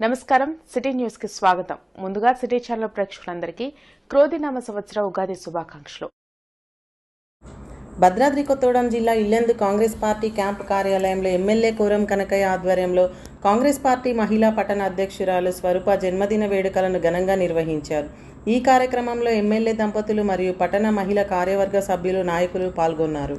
నమస్కారం. సిటీ న్యూస్కి స్వాగతం. ముందుగా సిటీ ఛానల్ ప్రేక్షకులందరికీ క్రోధినామ సంవత్సర ఉగాది శుభాకాంక్షలు. భద్రాద్రి కొత్తగూడెం జిల్లా ఇల్లెందు కాంగ్రెస్ పార్టీ క్యాంపు కార్యాలయంలో ఎమ్మెల్యే కోరం కనకయ్య ఆధ్వర్యంలో కాంగ్రెస్ పార్టీ మహిళా పట్టణ అధ్యక్షురాలు స్వరూప జన్మదిన వేడుకలను ఘనంగా నిర్వహించారు. ఈ కార్యక్రమంలో ఎమ్మెల్యే దంపతులు మరియు పట్టణ మహిళా కార్యవర్గ సభ్యులు నాయకులు పాల్గొన్నారు.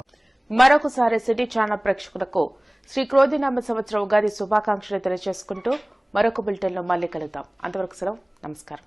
మరొకసారి సిటీ ఛానల్ ప్రేక్షకులకు శ్రీ క్రోధినామ సంవత్సర ఉగాది శుభాకాంక్షలు తెలియజేసుకుంటూ మరొక బులెటిన్లో మళ్ళీ కలుద్దాం. అంతవరకు సెలవు. నమస్కారం.